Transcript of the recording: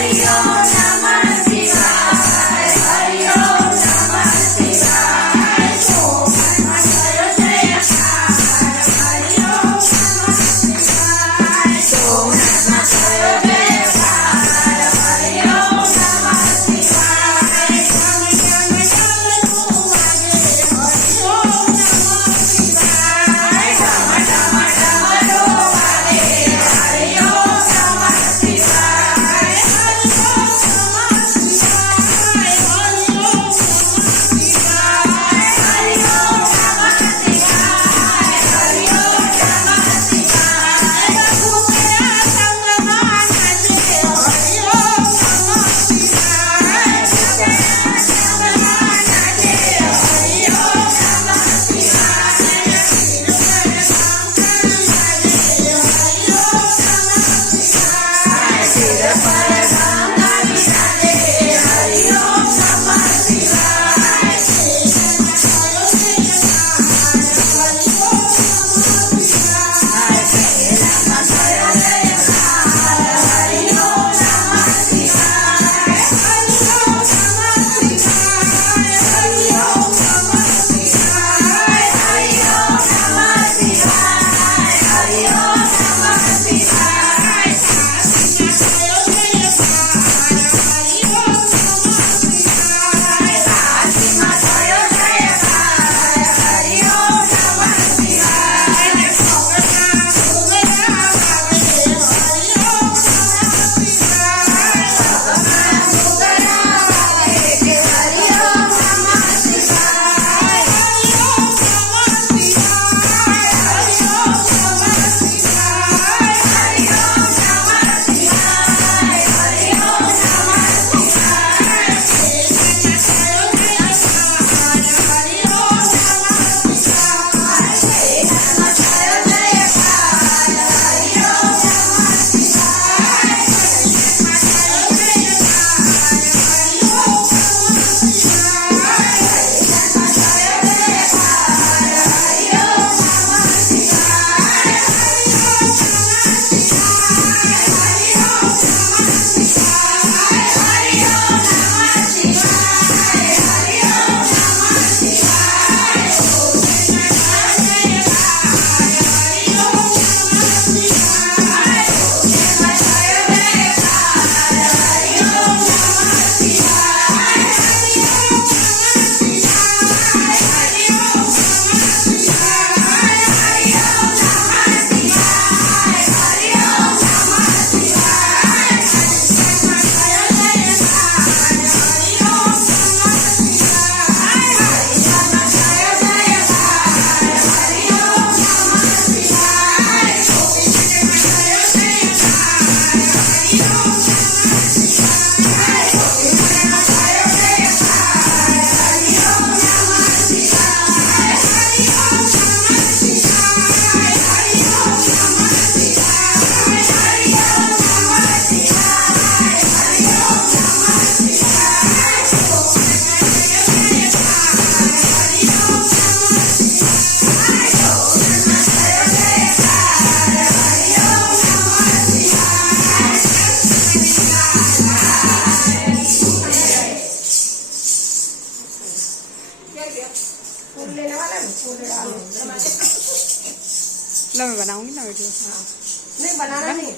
Carry on. लो मैं बनाऊँगी ना वीडियो। नहीं बनाना नहीं।